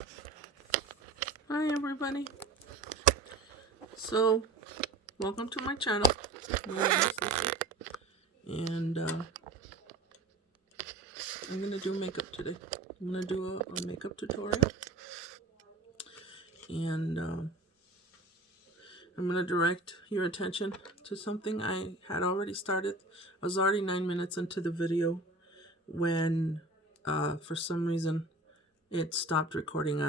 Hi everybody. So, welcome to my channel. My name is Lucy, and I'm gonna do makeup today. I'm gonna do a makeup tutorial, and I'm gonna direct your attention to something I had already started. I was already 9 minutes into the video when, for some reason, it stopped recording.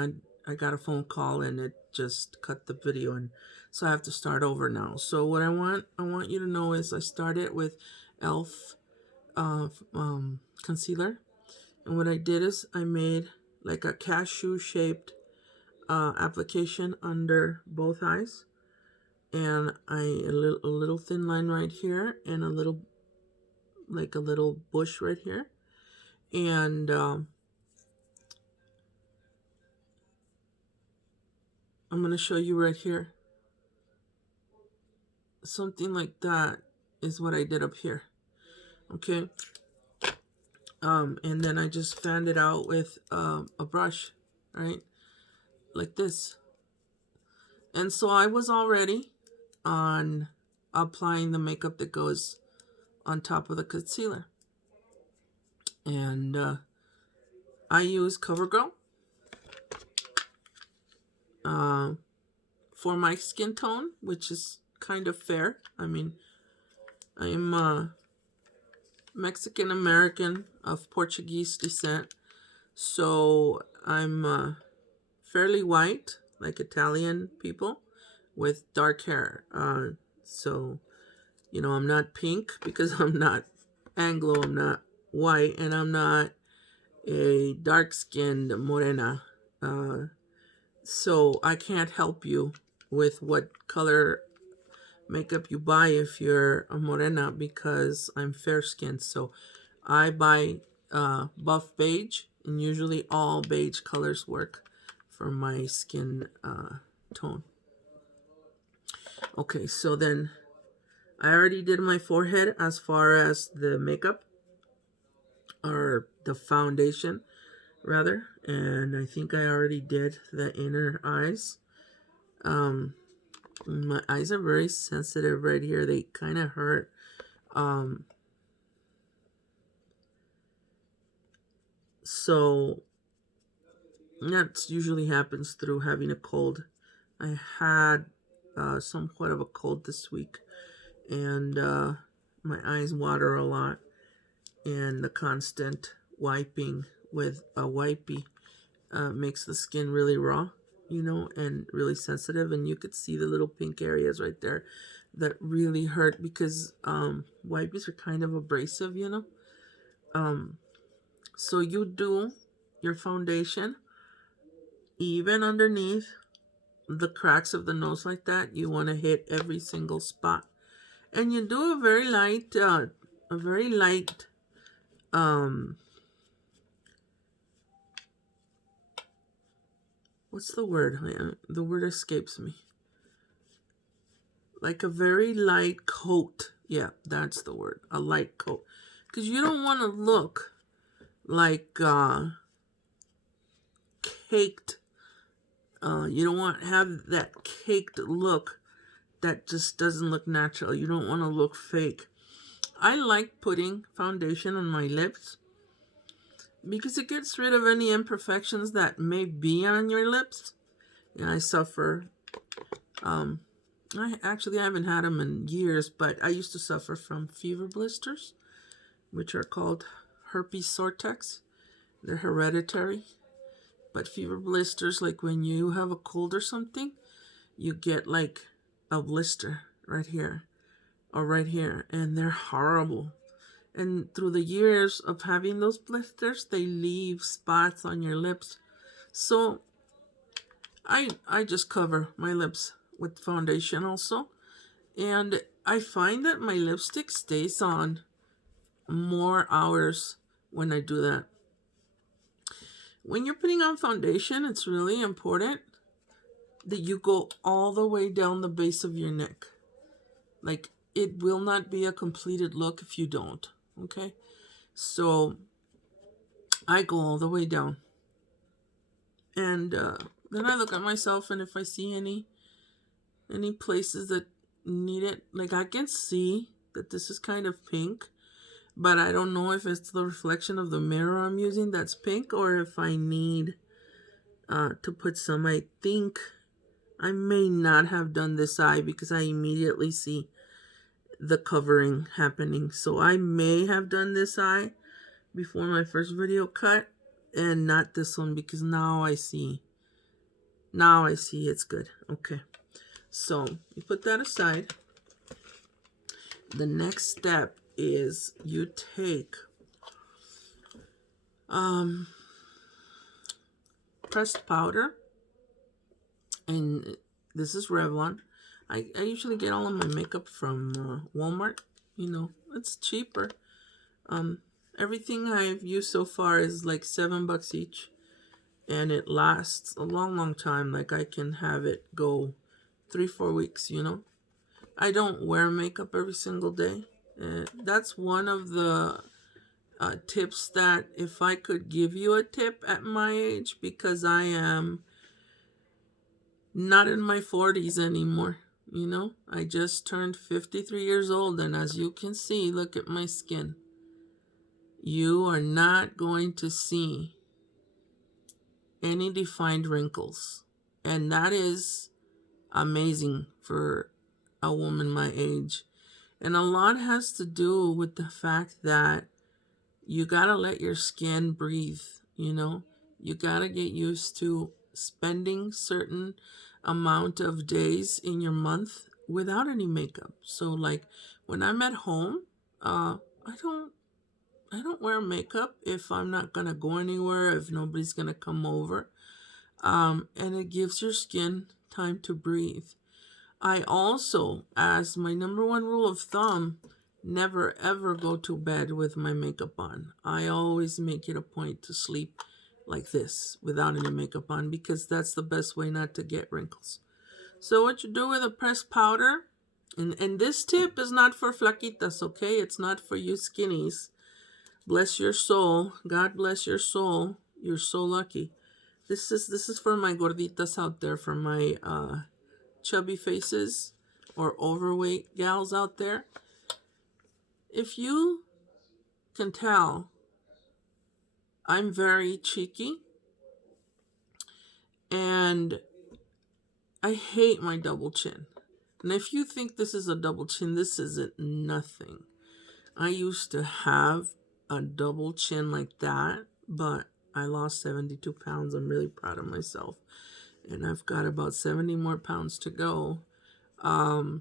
I got a phone call and it just cut the video, and so I have to start over now. So what I want you to know is I started with Elf concealer, and what I did is I made like a cashew shaped application under both eyes, and a little thin line right here, and a little bush right here, and I'm gonna show you right here. Something like that is what I did up here. Okay. And then I just fanned it out with a brush, right? Like this. And so I was already on applying the makeup that goes on top of the concealer. And I use CoverGirl for my skin tone, which is kind of fair. I mean, I'm Mexican American of Portuguese descent, so I'm fairly white, like Italian people, with dark hair. So, you know, I'm not pink because I'm not Anglo, I'm not white, and I'm not a dark-skinned morena. So I can't help you with what color makeup you buy if you're a morena, because I'm fair-skinned. So I buy buff beige, and usually all beige colors work for my skin tone. Okay, so then I already did my forehead as far as the makeup, or the foundation rather, and I think I already did the inner eyes. My eyes are very sensitive right here. They kind of hurt. So that usually happens through having a cold. I had somewhat of a cold this week, and my eyes water a lot, and the constant wiping with a wipey makes the skin really raw, you know, and really sensitive. And you could see the little pink areas right there that really hurt, because wipies are kind of abrasive, you know. So you do your foundation even underneath the cracks of the nose like that. You want to hit every single spot, and you do a very light what's the word? The word escapes me. Like a very light coat. Yeah, that's the word. A light coat. Because you don't want to look like caked. You don't want to have that caked look that just doesn't look natural. You don't want to look fake. I like putting foundation on my lips because it gets rid of any imperfections that may be on your lips. Yeah, I suffer. I haven't had them in years, but I used to suffer from fever blisters, which are called herpes sortex. They're hereditary. But fever blisters, like when you have a cold or something, you get like a blister right here or right here, and they're horrible. And through the years of having those blisters, they leave spots on your lips. So I just cover my lips with foundation also. And I find that my lipstick stays on more hours when I do that. When you're putting on foundation, it's really important that you go all the way down the base of your neck. Like, it will not be a completed look if you don't. Okay? So I go all the way down. And then I look at myself, and if I see any places that need it, like I can see that this is kind of pink, but I don't know if it's the reflection of the mirror I'm using that's pink, or if I need to put some. I think I may not have done this eye because I immediately see the covering happening. So I may have done this eye before my first video cut, and not this one, because now I see it's good. Okay, so you put that aside. The next step is you take pressed powder, and this is Revlon. I usually get all of my makeup from Walmart. It's cheaper. Everything I've used so far is like $7 each, and it lasts a long time. Like I can have it go 3-4 weeks. I don't wear makeup every single day. That's one of the tips that if I could give you a tip at my age, because I am not in my 40s anymore. I just turned 53 years old, and as you can see, look at my skin. You are not going to see any defined wrinkles, and that is amazing for a woman my age. And a lot has to do with the fact that you gotta let your skin breathe. You gotta get used to spending certain amount of days in your month without any makeup. So like when I'm at home, I don't wear makeup if I'm not gonna go anywhere, if nobody's gonna come over. And it gives your skin time to breathe. I also, as my number one rule of thumb, never ever go to bed with my makeup on. I always make it a point to sleep like this without any makeup on, because that's the best way not to get wrinkles. So what you do with a pressed powder, and this tip is not for flaquitas, okay? It's not for you skinnies. Bless your soul. God bless your soul. You're so lucky. This is for my gorditas out there, for my chubby faces or overweight gals out there. If you can tell, I'm very cheeky, and I hate my double chin. And if you think this is a double chin, this isn't nothing. I used to have a double chin like that, but I lost 72 pounds. I'm really proud of myself. And I've got about 70 more pounds to go. I've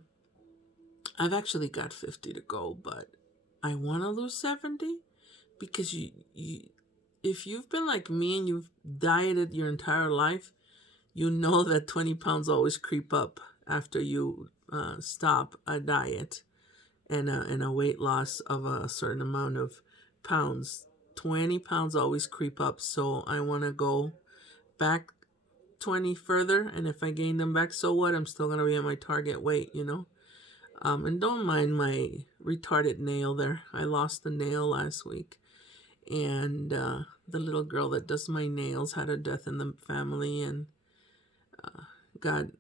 actually got 50 to go, but I want to lose 70, because you if you've been like me and you've dieted your entire life, you know that 20 pounds always creep up after you stop a diet and a weight loss of a certain amount of pounds. 20 pounds always creep up, so I want to go back 20 further, and if I gain them back, so what? I'm still going to be at my target weight, And don't mind my retarded nail there. I lost the nail last week. And the little girl that does my nails had a death in the family. And God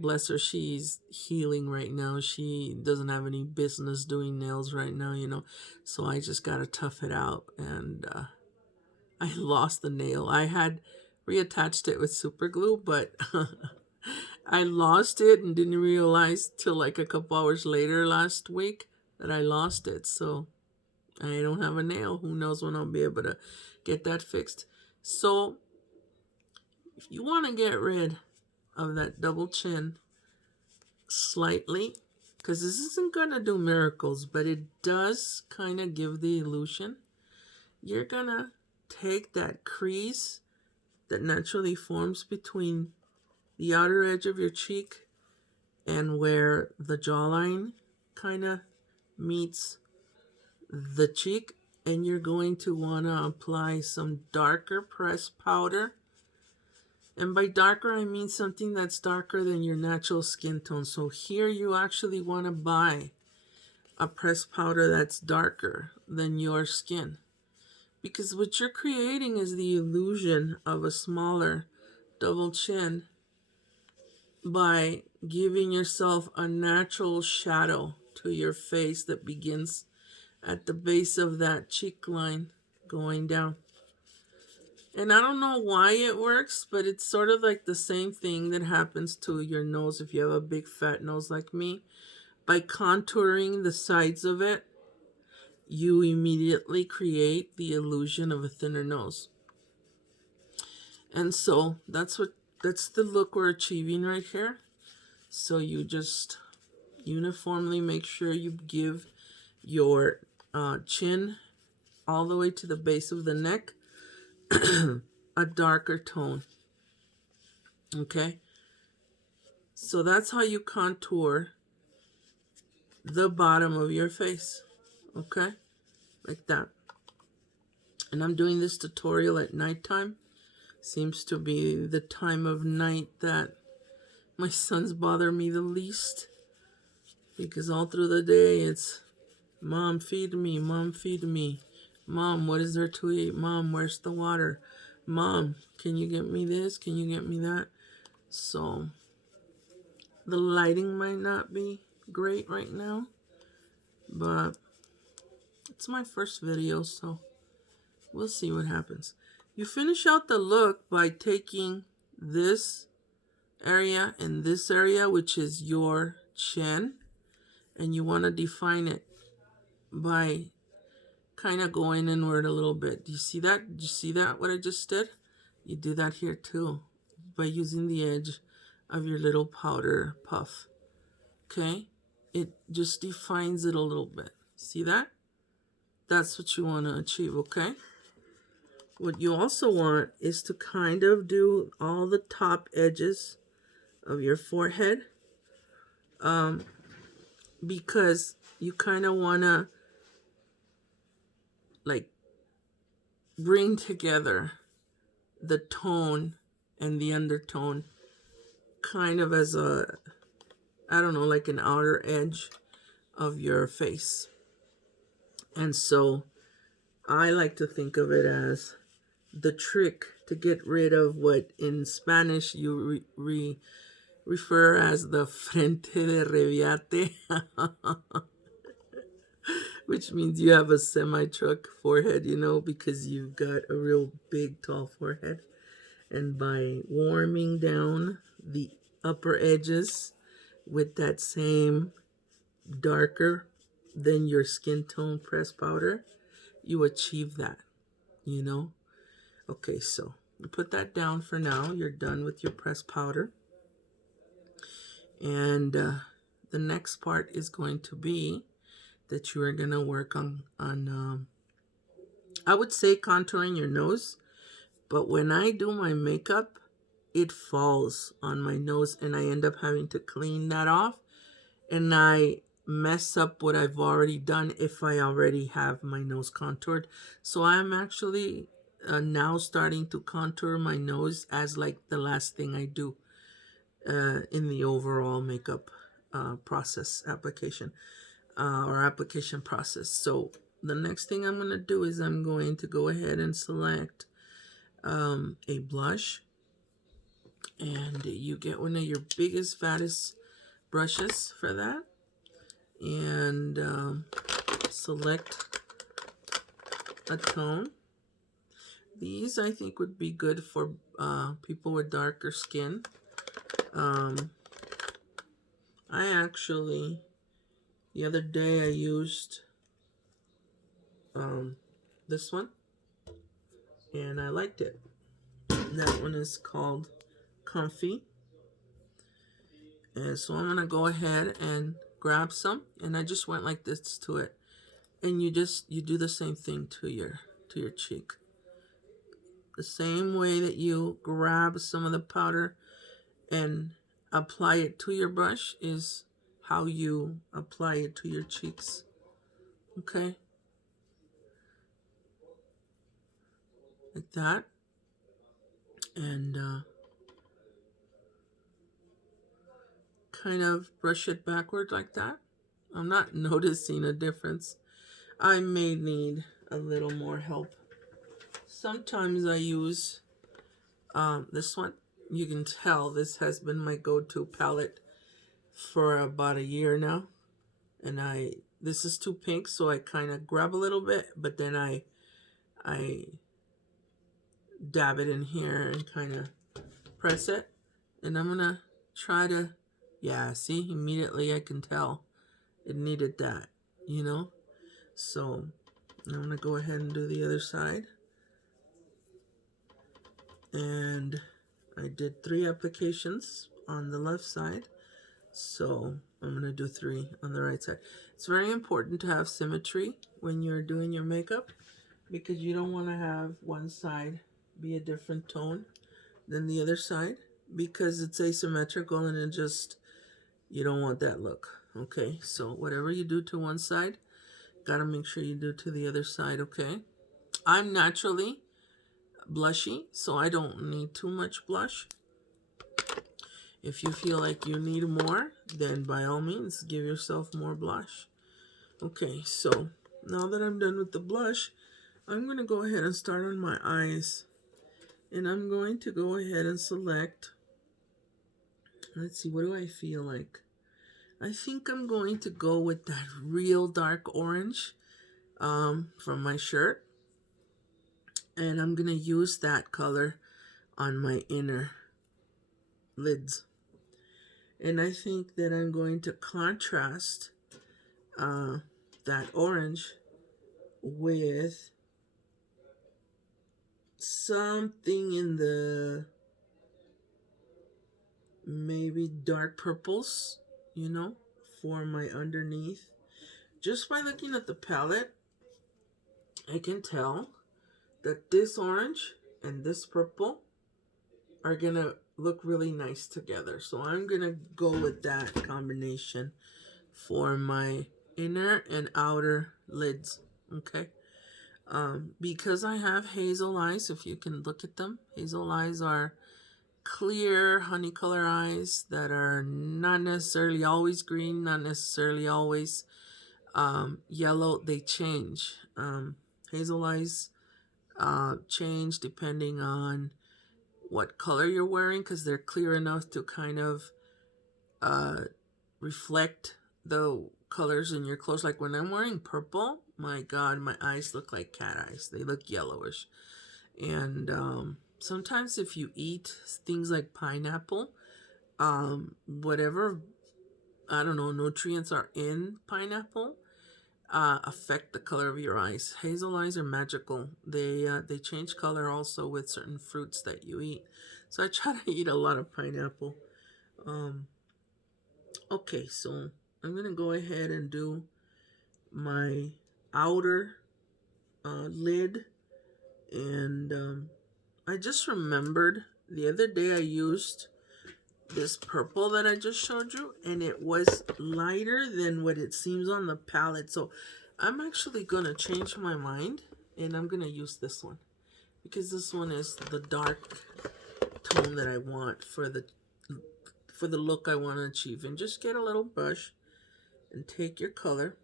bless her. She's healing right now. She doesn't have any business doing nails right now, So I just got to tough it out. And I lost the nail. I had reattached it with super glue, but I lost it and didn't realize till like a couple hours later last week that I lost it. So I don't have a nail. Who knows when I'll be able to get that fixed. So if you want to get rid of that double chin slightly, because this isn't going to do miracles, but it does kind of give the illusion, you're going to take that crease that naturally forms between the outer edge of your cheek and where the jawline kind of meets the cheek, and you're going to want to apply some darker pressed powder. And by darker, I mean something that's darker than your natural skin tone. So here you actually want to buy a pressed powder that's darker than your skin, Because what you're creating is the illusion of a smaller double chin by giving yourself a natural shadow to your face that begins at the base of that cheek line going down. And I don't know why it works, but it's sort of like the same thing that happens to your nose if you have a big fat nose like me. By contouring the sides of it, you immediately create the illusion of a thinner nose. And so that's the look we're achieving right here. So you just uniformly make sure you give your chin all the way to the base of the neck a darker tone. Okay? So that's how you contour the bottom of your face. Okay? Like that. And I'm doing this tutorial at nighttime. Seems to be the time of night that my sons bother me the least. Because all through the day it's, Mom, feed me. Mom, feed me. Mom, what is there to eat? Mom, where's the water? Mom, can you get me this? Can you get me that? So the lighting might not be great right now, but it's my first video, so we'll see what happens. You finish out the look by taking this area and this area, which is your chin, and you want to define it by kind of going inward a little bit. Do you see that? Do you see that, what I just did? You do that here too by using the edge of your little powder puff. Okay? It just defines it a little bit. See that? That's what you want to achieve, okay? What you also want is to kind of do all the top edges of your forehead, because you kind of want to like bring together the tone and the undertone kind of as a, I don't know, like an outer edge of your face. And so I like to think of it as the trick to get rid of what in Spanish you refer as the frente de reviate, which means you have a semi-truck forehead, you know, because you've got a real big, tall forehead. And by warming down the upper edges with that same darker than your skin tone pressed powder, you achieve that, you know. Okay, so you put that down for now. You're done with your pressed powder. And the next part is going to be that you are going to work on I would say contouring your nose. But when I do my makeup, it falls on my nose and I end up having to clean that off. And I mess up what I've already done if I already have my nose contoured. So I'm actually now starting to contour my nose as like the last thing I do in the overall makeup process application or application process. So the next thing I'm going to do is I'm going to go ahead and select a blush, and you get one of your biggest, fattest brushes for that, and select a tone. These I think would be good for people with darker skin. I actually, the other day I used this one, and I liked it. That one is called Comfy. And so I'm going to go ahead and grab some, and I just went like this to it. And you do the same thing to your cheek. The same way that you grab some of the powder and apply it to your brush is how you apply it to your cheeks. Okay? Like that. And kind of brush it backward like that. I'm not noticing a difference. I may need a little more help Sometimes I use this one. You can tell this has been my go-to palette for about a year now. And this is too pink, so I kind of grab a little bit, but then I dab it in here and kind of press it. And I'm gonna try to, yeah, see, immediately I can tell it needed that, you know? So I'm gonna go ahead and do the other side. And I did 3 applications on the left side. So I'm going to do 3 on the right side. It's very important to have symmetry when you're doing your makeup because you don't want to have one side be a different tone than the other side because it's asymmetrical and it just, you don't want that look. Okay, so whatever you do to one side, got to make sure you do to the other side, okay? I'm naturally blushy, so I don't need too much blush. If you feel like you need more, then by all means, give yourself more blush. Okay, so now that I'm done with the blush, I'm going to go ahead and start on my eyes. And I'm going to go ahead and select, let's see, what do I feel like? I think I'm going to go with that real dark orange from my shirt. And I'm going to use that color on my inner lids. And I think that I'm going to contrast that orange with something in the maybe dark purples, you know, for my underneath. Just by looking at the palette, I can tell that this orange and this purple are gonna look really nice together. So I'm gonna go with that combination for my inner and outer lids, okay? Because I have hazel eyes, if you can look at them, hazel eyes are clear honey color eyes that are not necessarily always green, not necessarily always yellow. They change. Hazel eyes change depending on what color you're wearing because they're clear enough to kind of reflect the colors in your clothes. Like when I'm wearing purple, my God, my eyes look like cat eyes. They look yellowish. And sometimes if you eat things like pineapple, whatever, I don't know, nutrients are in pineapple affect the color of your eyes. Hazel eyes are magical. They change color also with certain fruits that you eat. So I try to eat a lot of pineapple. Okay, so I'm going to go ahead and do my outer lid. And I just remembered the other day I used this purple that I just showed you, and it was lighter than what it seems on the palette. So I'm actually going to change my mind, and I'm going to use this one because this one is the dark tone that I want for the look I want to achieve. And just get a little brush and take your color.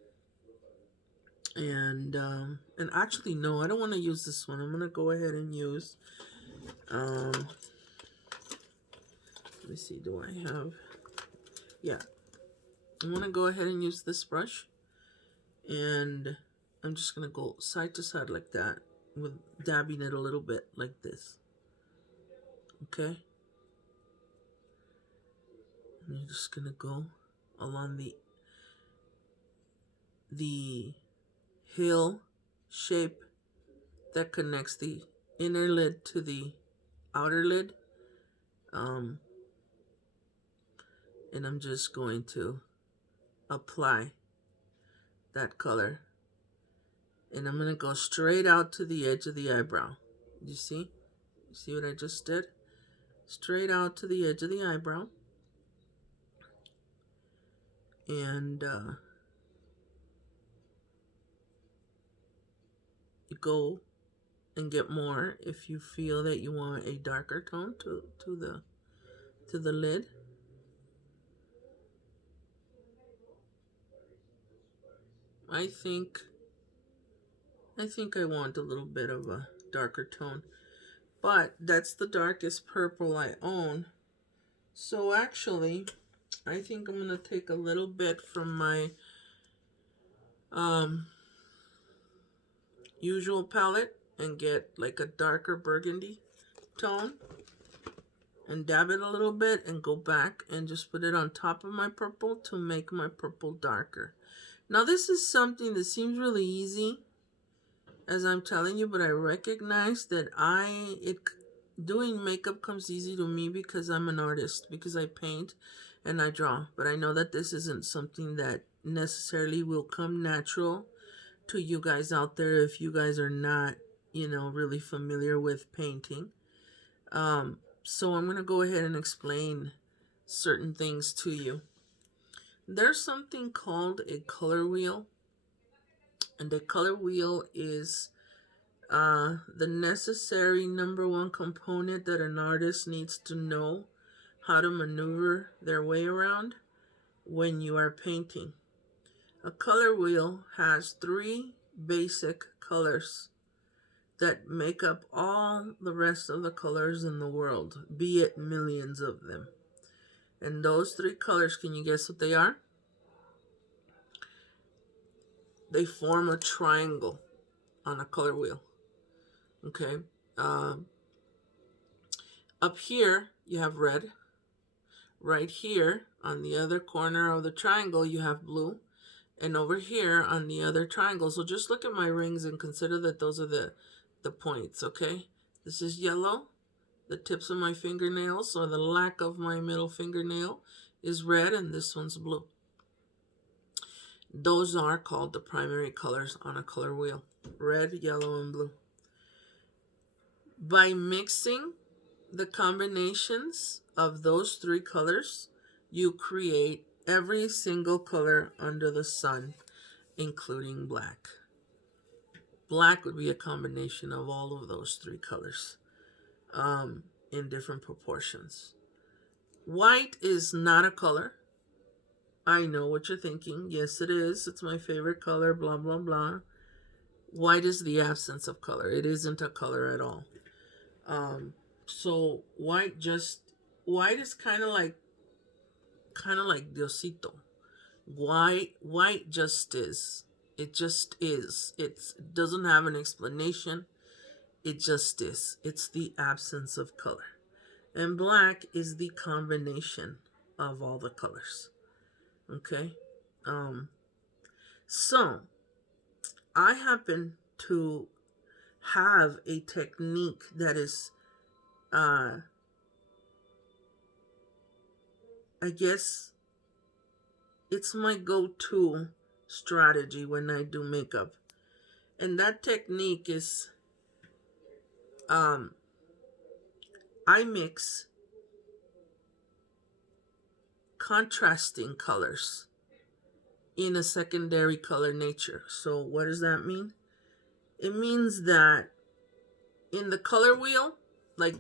And actually, no, I don't want to use this one. I'm going to go ahead and use, let me see, do I have, yeah. I'm going to go ahead and use this brush. And I'm just going to go side to side like that, with dabbing it a little bit like this. Okay? And you're just going to go along the hill shape that connects the inner lid to the outer lid. And I'm just going to apply that color. And I'm going to go straight out to the edge of the eyebrow. You see? You see what I just did? Straight out to the edge of the eyebrow. And you go and get more if you feel that you want a darker tone to the lid. I think I want a little bit of a darker tone. But that's the darkest purple I own. So actually, I think I'm going to take a little bit from my usual palette and get like a darker burgundy tone and dab it a little bit and go back and just put it on top of my purple to make my purple darker. Now this is something that seems really easy as I'm telling you, but I recognize that doing makeup comes easy to me because I'm an artist, because I paint and I draw. But I know that this isn't something that necessarily will come natural to you guys out there if you guys are not, really familiar with painting. So I'm going to go ahead and explain certain things to you. There's something called a color wheel, and the color wheel is the necessary number one component that an artist needs to know how to maneuver their way around when you are painting. A color wheel has 3 basic colors that make up all the rest of the colors in the world, be it millions of them. And those 3 colors, can you guess what they are? They form a triangle on a color wheel. Okay. Up here, you have red. Right here, on the other corner of the triangle, you have blue. And over here, on the other triangle, so just look at my rings and consider that those are the points, okay? This is yellow. The tips of my fingernails, or the lack of my middle fingernail, is red, and this one's blue. Those are called the primary colors on a color wheel. Red, yellow, and blue. By mixing the combinations of those 3 colors, you create every single color under the sun, including black. Black would be a combination of all of those 3 colors in different proportions. White is not a color. I know what you're thinking. Yes, it is. It's my favorite color, blah, blah, blah. White is the absence of color. It isn't a color at all. So white is kind of like Diosito. White just is. It just is. It doesn't have an explanation. It just is. It's the absence of color. And black is the combination of all the colors. Okay? So, I happen to have a technique that is, I guess, it's my go-to strategy when I do makeup. And that technique is, I mix contrasting colors in a secondary color nature. So what does that mean? It means that in the color wheel, like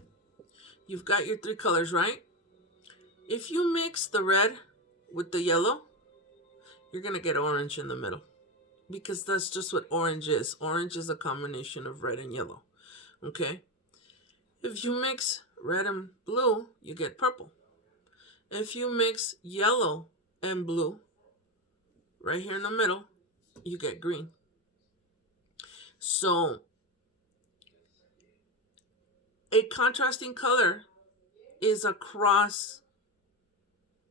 you've got your 3 colors, right? If you mix the red with the yellow, you're going to get orange in the middle, because that's just what orange is. Orange is a combination of red and yellow. Okay? If you mix red and blue, you get purple. If you mix yellow and blue, right here in the middle, you get green. So, a contrasting color is across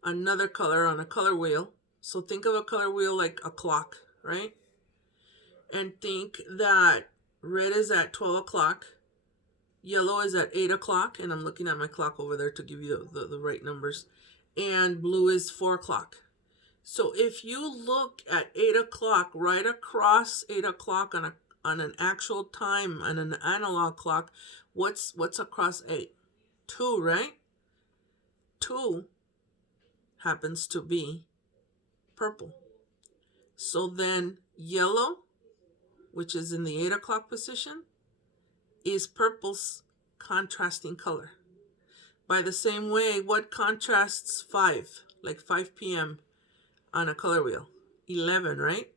another color on a color wheel. So think of a color wheel like a clock, right? And think that red is at 12 o'clock, yellow is at 8 o'clock, and I'm looking at my clock over there to give you the right numbers, and blue is 4 o'clock. So if you look at 8 o'clock, right across 8 o'clock on an actual time, on an analog clock, what's across 8? 2, right? 2 happens to be purple. So then yellow, which is in the 8 o'clock position, is purple's contrasting color. By the same way, what contrasts 5, like 5 p.m. on a color wheel? 11, right?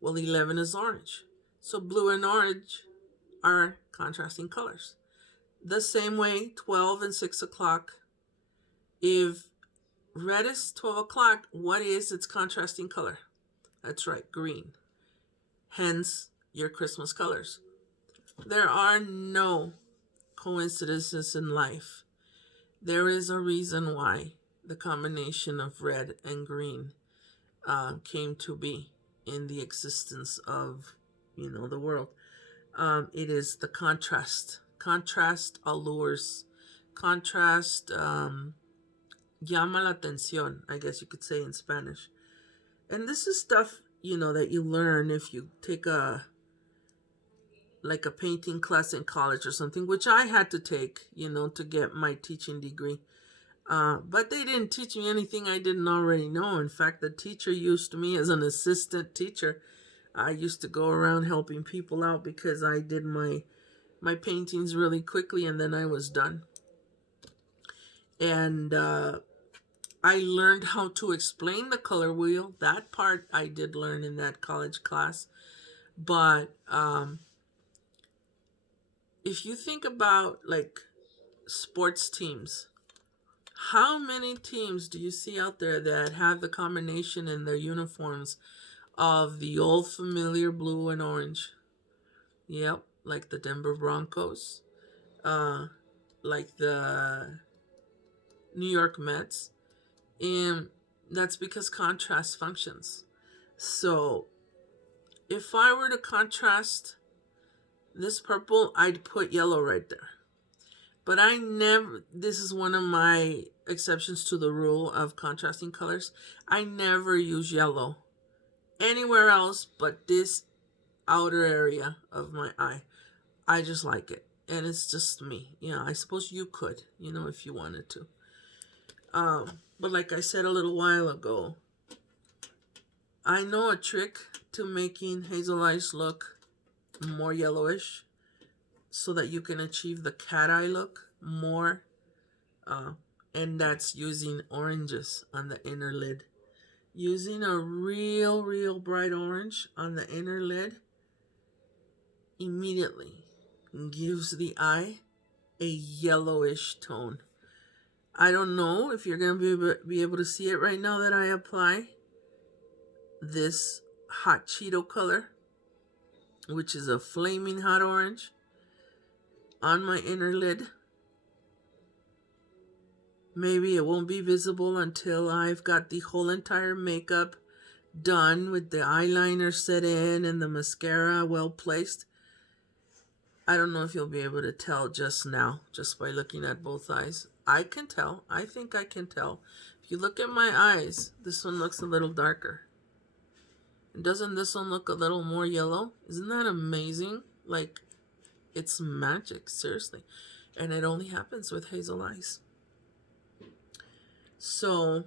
Well, 11 is orange. So blue and orange are contrasting colors. The same way 12 and 6 o'clock. If red is 12 o'clock, what is its contrasting color? That's right, green. Hence, your Christmas colors. There are no coincidences in life. There is a reason why the combination of red and green came to be in the existence of, the world. It is the contrast. Contrast allures. Contrast llama la atención, I guess you could say in Spanish. And this is stuff, that you learn if you take a painting class in college or something, which I had to take, to get my teaching degree. But they didn't teach me anything I didn't already know. In fact, the teacher used me as an assistant teacher. I used to go around helping people out because I did my paintings really quickly and then I was done. And I learned how to explain the color wheel. That part I did learn in that college class. But if you think about sports teams, how many teams do you see out there that have the combination in their uniforms of the old familiar blue and orange? Yep, like the Denver Broncos, like the New York Mets. And that's because contrast functions. So if I were to contrast this purple, I'd put yellow right there. But this is one of my exceptions to the rule of contrasting colors. I never use yellow anywhere else but this outer area of my eye. I just like it. And it's just me. I suppose you could, if you wanted to. But like I said a little while ago, I know a trick to making hazel eyes look more yellowish so that you can achieve the cat eye look more. And that's using oranges on the inner lid. Using a real bright orange on the inner lid immediately gives the eye a yellowish tone. I don't know if you're going to be able to see it right now that I apply this hot Cheeto color, which is a flaming hot orange, on my inner lid. Maybe it won't be visible until I've got the whole entire makeup done with the eyeliner set in and the mascara well placed. I don't know if you'll be able to tell just now, just by looking at both eyes. I can tell. I think I can tell. If you look at my eyes, this one looks a little darker. And doesn't this one look a little more yellow? Isn't that amazing? It's magic, seriously. And it only happens with hazel eyes. So,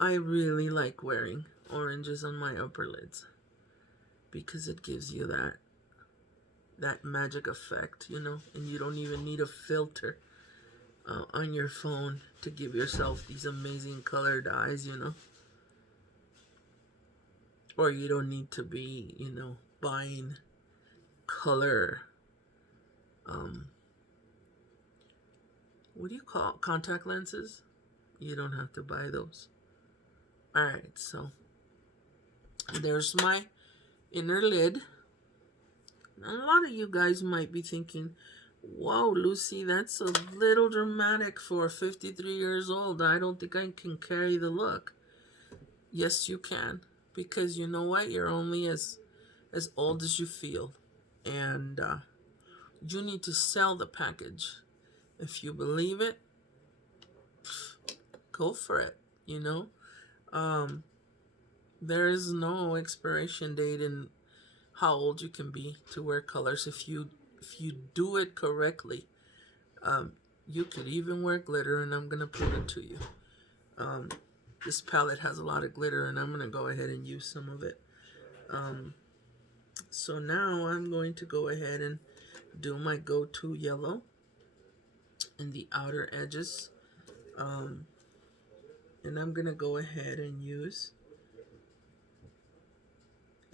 I really like wearing oranges on my upper lids because it gives you that magic effect, and you don't even need a filter on your phone to give yourself these amazing colored eyes, or you don't need to be, buying color, what do you call it? Contact lenses? You don't have to buy those. Alright, so there's my inner lid. A lot of you guys might be thinking, whoa, Lucy, that's a little dramatic for 53 years old. I don't think I can carry the look. Yes, you can. Because you know what? You're only as old as you feel. And you need to sell the package. If you believe it, go for it, There is no expiration date in how old you can be to wear colors. If you do it correctly, you could even wear glitter, and I'm going to prove it to you. This palette has a lot of glitter, and I'm going to go ahead and use some of it. So now I'm going to go ahead and do my go-to yellow in the outer edges. And I'm going to go ahead and use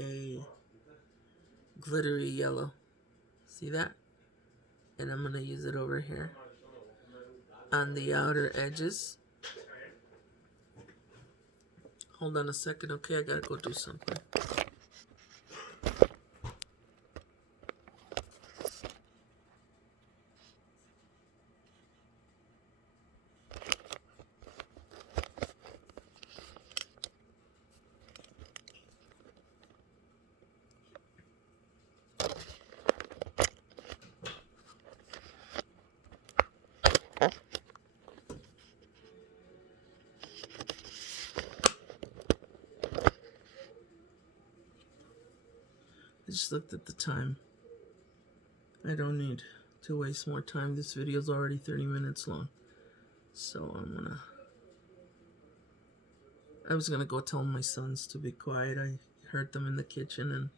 a glittery yellow. See that? And I'm going to use it over here on the outer edges. Hold on a second, okay? I gotta go do something. I just looked at the time. I don't need to waste more time. This video is already 30 minutes long. So I was gonna go tell my sons to be quiet. I heard them in the kitchen and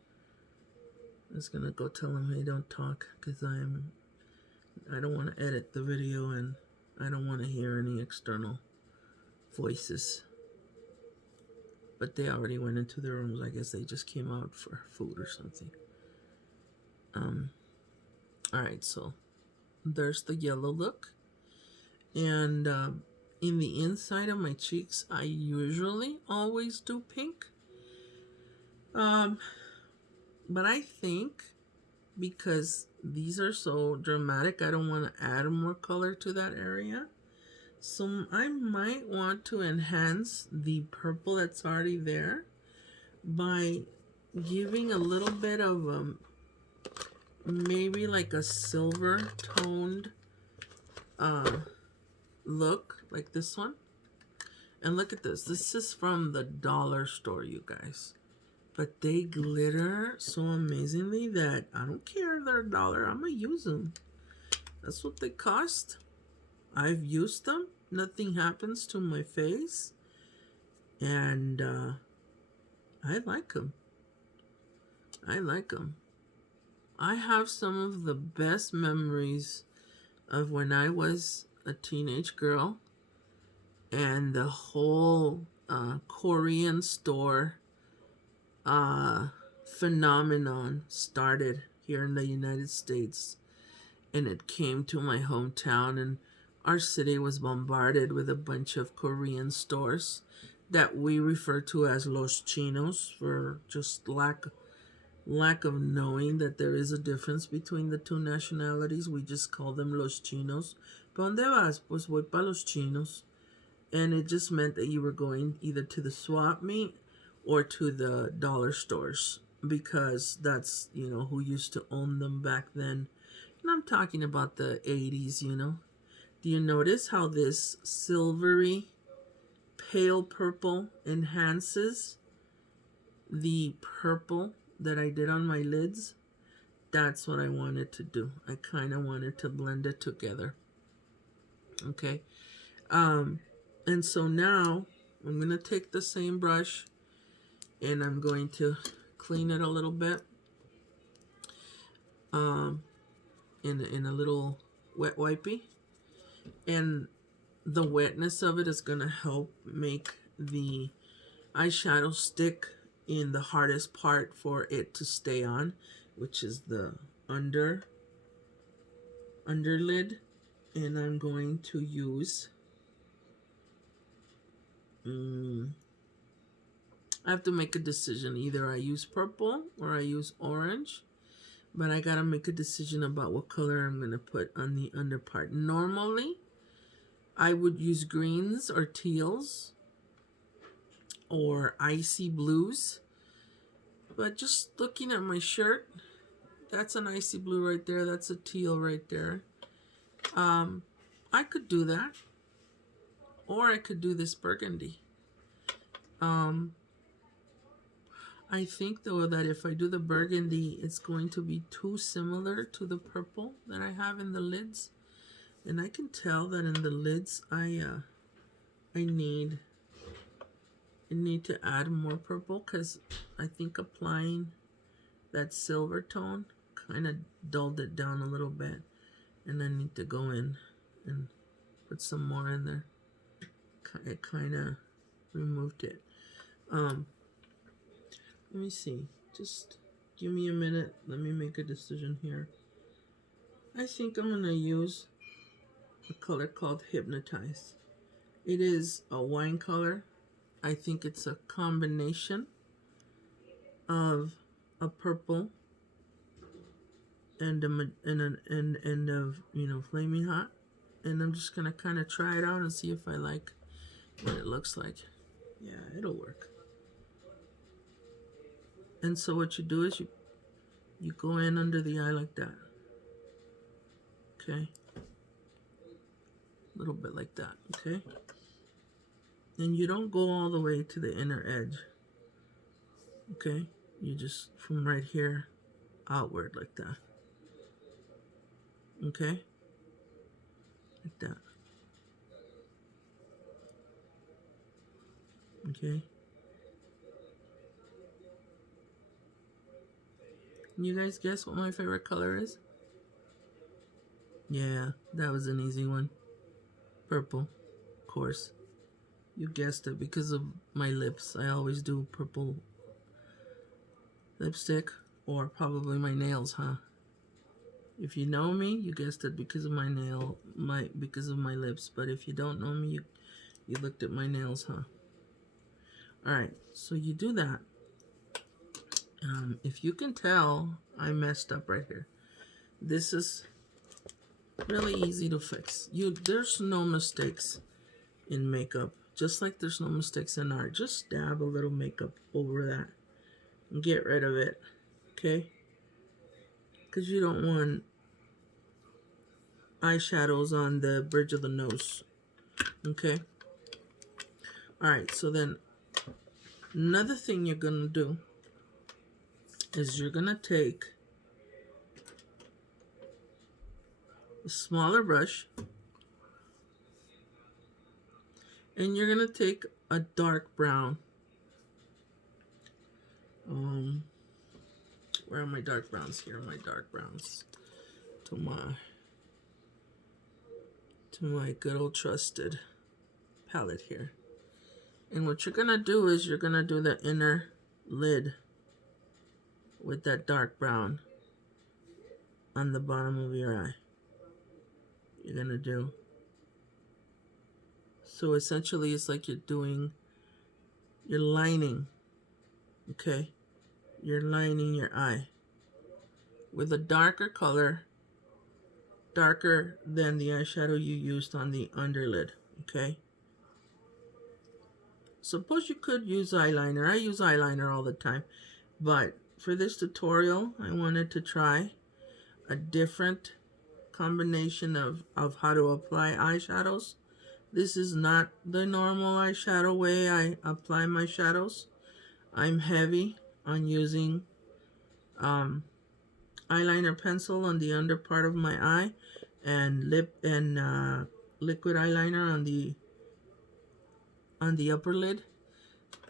I was gonna go tell them, hey, don't talk, because I don't want to edit the video and I don't want to hear any external voices. But they already went into their rooms. I guess they just came out for food or something. Alright, so there's the yellow look. And in the inside of my cheeks, I usually always do pink. But I think because these are so dramatic, I don't want to add more color to that area. So I might want to enhance the purple that's already there by giving a little bit of maybe like a silver toned look, like this one. And look at this. This is from the dollar store, you guys. But they glitter so amazingly that I don't care if they're $1. I'm going to use them. That's what they cost. I've used them. Nothing happens to my face. And I like them. I like them. I have some of the best memories of when I was a teenage girl and the whole Korean store phenomenon started here in the United States, and it came to my hometown, and our city was bombarded with a bunch of Korean stores that we refer to as Los Chinos for just lack of knowing that there is a difference between the two nationalities. We just call them Los Chinos. ¿Pa dónde vas? Pues voy pa Los Chinos. And it just meant that you were going either to the swap meet or to the dollar stores, because that's, who used to own them back then. And I'm talking about the 80s, Do you notice how this silvery, pale purple enhances the purple that I did on my lids? That's what I wanted to do. I kind of wanted to blend it together. Okay. And so now I'm going to take the same brush and I'm going to clean it a little bit in a little wet wipey. And the wetness of it is going to help make the eyeshadow stick in the hardest part for it to stay on, which is the underlid. And I'm going to use I have to make a decision. Either I use purple or I use orange. But I gotta make a decision about what color I'm gonna put on the under part. Normally, I would use greens or teals or icy blues. But just looking at my shirt, that's an icy blue right there. That's a teal right there. I could do that. Or I could do this burgundy. I think, though, that if I do the burgundy, it's going to be too similar to the purple that I have in the lids. And I can tell that in the lids, I need to add more purple, because I think applying that silver tone kind of dulled it down a little bit. And I need to go in and put some more in there. It kind of removed it. Let me see. Just give me a minute. Let me make a decision here. I think I'm going to use a color called Hypnotize. It is a wine color. I think it's a combination of a purple and of flaming hot. And I'm just gonna kind of try it out and see if I like what it looks like. Yeah, it'll work. And so what you do is you go in under the eye like that. Okay. A little bit like that. Okay. And you don't go all the way to the inner edge. Okay. You just from right here outward like that. Okay. Like that. Okay. Can you guys guess what my favorite color is? Yeah, that was an easy one. Purple, of course. You guessed it because of my lips. I always do purple lipstick, or probably my nails, huh? If you know me, you guessed it because of my because of my lips. But if you don't know me, you looked at my nails, huh? All right, so you do that. If you can tell, I messed up right here. This is really easy to fix. There's no mistakes in makeup, just like there's no mistakes in art. Just dab a little makeup over that and get rid of it, okay? Because you don't want eyeshadows on the bridge of the nose, okay? All right, so then another thing you're gonna do is you're gonna take a smaller brush and you're gonna take a dark brown. Where are my dark browns? Here are my dark browns. To my good old trusted palette here. And what you're gonna do is you're gonna do the inner lid with that dark brown on the bottom of your eye. You're gonna do. So essentially it's like you're lining, okay? You're lining your eye with a darker color, darker than the eyeshadow you used on the underlid, okay? Suppose you could use eyeliner. I use eyeliner all the time, but for this tutorial, I wanted to try a different combination of how to apply eyeshadows. This is not the normal eyeshadow way I apply my shadows. I'm heavy on using eyeliner pencil on the under part of my eye and liquid eyeliner on the upper lid.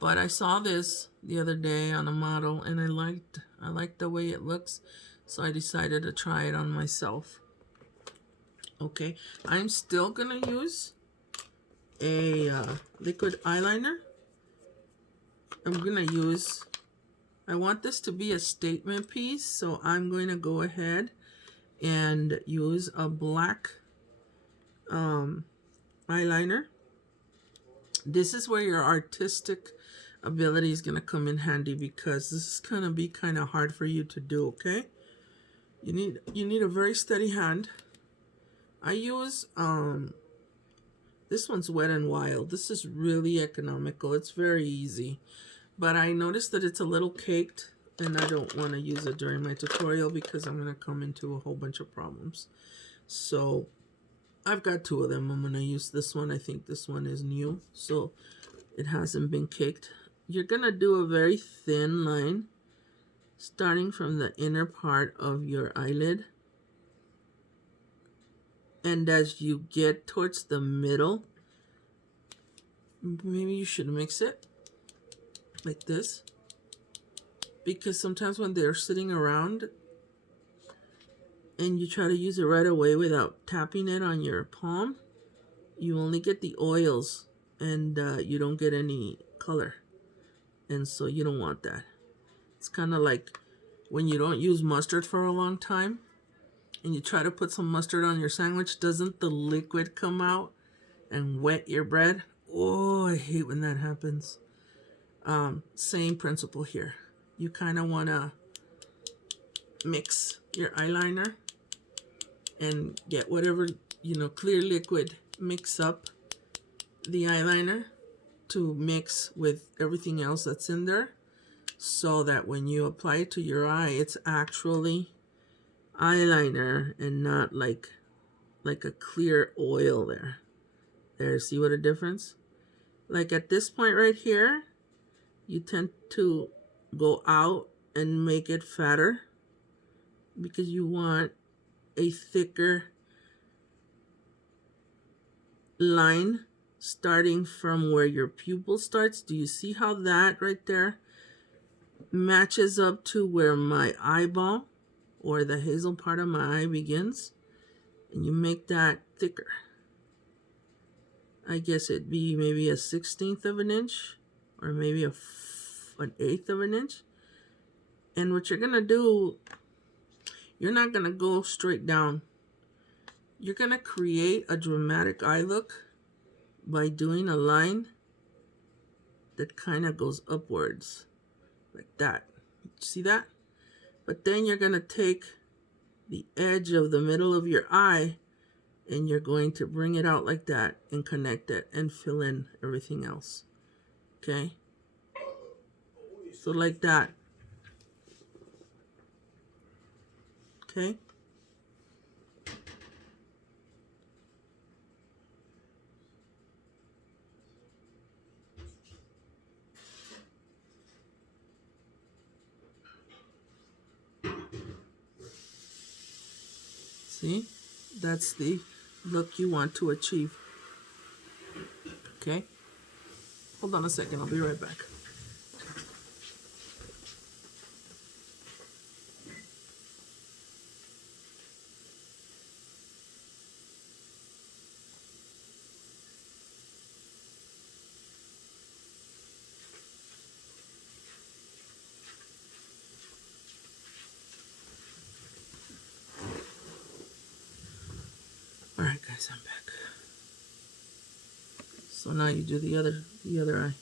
But I saw this the other day on a model and I liked the way it looks, so I decided to try it on myself. Okay, I'm still gonna use a liquid eyeliner. I want this to be a statement piece, so I'm going to go ahead and use a black eyeliner. This is where your artistic ability is going to come in handy, because this is going to be kind of hard for you to do, okay? You need a very steady hand. I use this one's Wet n Wild. This is really economical. It's very easy. But I noticed that it's a little caked, and I don't want to use it during my tutorial because I'm going to come into a whole bunch of problems. So I've got two of them. I'm going to use this one. I think this one is new, so it hasn't been caked. You're going to do a very thin line starting from the inner part of your eyelid. And as you get towards the middle, maybe you should mix it like this, because sometimes when they're sitting around and you try to use it right away without tapping it on your palm, you only get the oils and you don't get any color, and so you don't want that. It's kind of like when you don't use mustard for a long time and you try to put some mustard on your sandwich, doesn't the liquid come out and wet your bread? Oh, I hate when that happens. Same principle here. You kind of want to mix your eyeliner and get whatever, clear liquid, mix up the eyeliner to mix with everything else that's in there, so that when you apply it to your eye, it's actually eyeliner and not like a clear oil there. There, see what a difference? Like at this point right here, you tend to go out and make it fatter because you want a thicker line starting from where your pupil starts. Do you see how that right there matches up to where my eyeball or the hazel part of my eye begins? And you make that thicker. I guess it'd be maybe a 1/16 of an inch or maybe an 1/8 of an inch. And what you're gonna do, you're not gonna go straight down. You're gonna create a dramatic eye look by doing a line that kind of goes upwards like that. See that? But then you're gonna take the edge of the middle of your eye and you're going to bring it out like that and connect it and fill in everything else. Okay? So like that. Okay? See? That's the look you want to achieve. Okay? Hold on a second. I'll be right back. All right, guys, I'm back. So now you do the other eye.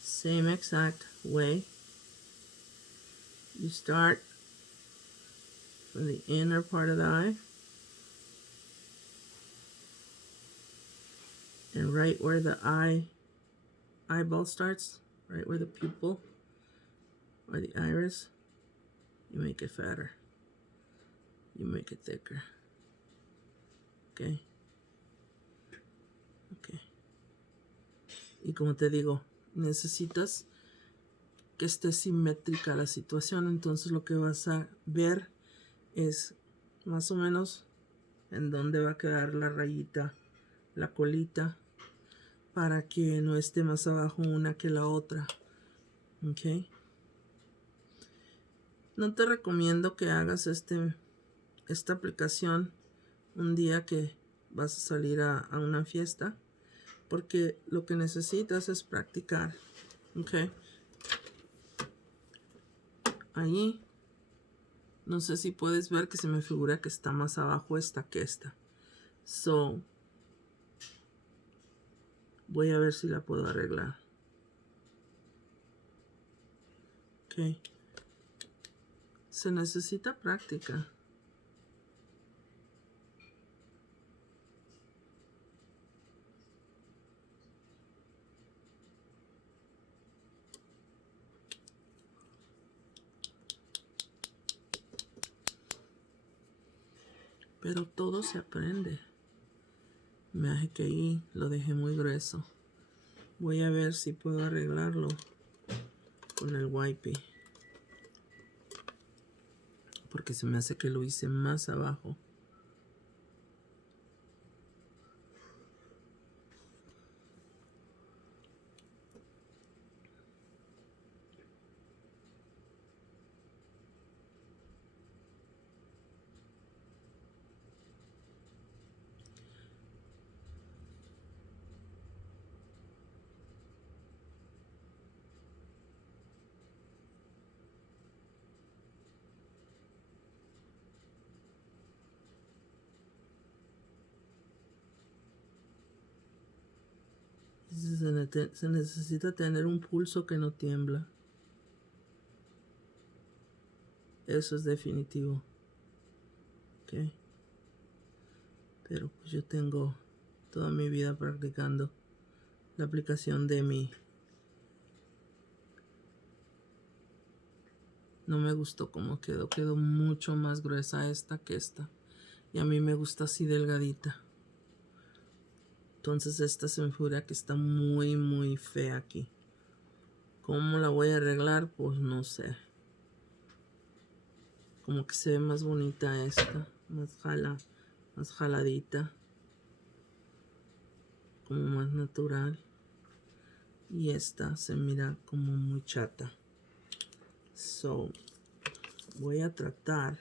Same exact way. You start from the inner part of the eye. And right where the eyeball starts, right where the pupil or the iris, you make it fatter. You make it thicker. Okay. Okay. Y como te digo, necesitas que esté simétrica la situación. Entonces lo que vas a ver es más o menos en dónde va a quedar la rayita, la colita, para que no esté más abajo una que la otra. Ok. No te recomiendo que hagas esta aplicación un día que vas a salir a una fiesta, porque lo que necesitas es practicar. Ok. Ahí, no sé si puedes ver que se me figura que está más abajo esta que esta. So, voy a ver si la puedo arreglar. Ok. Se necesita práctica. Pero todo se aprende. Me hace que ahí lo dejé muy grueso. Voy a ver si puedo arreglarlo con el wipey. Porque se me hace que lo hice más abajo. Se necesita tener un pulso que no tiembla. Eso es definitivo. Ok. Pero pues yo tengo toda mi vida practicando la aplicación de mi... No me gustó cómo quedó. Quedó mucho más gruesa esta que esta. Y a mí me gusta así delgadita. Entonces esta se me figura que está muy, muy fea aquí. ¿Cómo la voy a arreglar? Pues no sé. Como que se ve más bonita esta. Más jaladita. Como más natural. Y esta se mira como muy chata. So, voy a tratar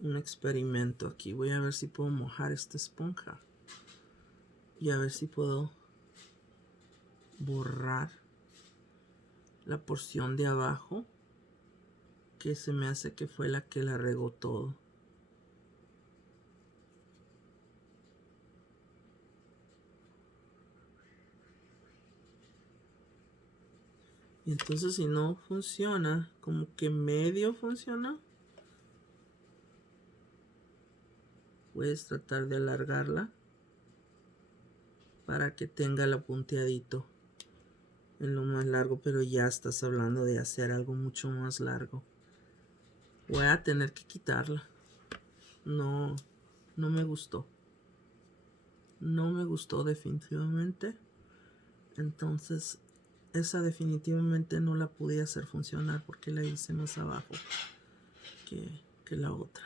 un experimento aquí. Voy a ver si puedo mojar esta esponja. Y a ver si puedo borrar la porción de abajo, que se me hace que fue la que la regó todo. Y entonces si no funciona, como que medio funciona, puedes tratar de alargarla para que tenga el punteadito en lo más largo, pero ya estás hablando de hacer algo mucho más largo. Voy a tener que quitarla. No me gustó. No me gustó definitivamente. Entonces, esa definitivamente no la pude hacer funcionar porque la hice más abajo que la otra.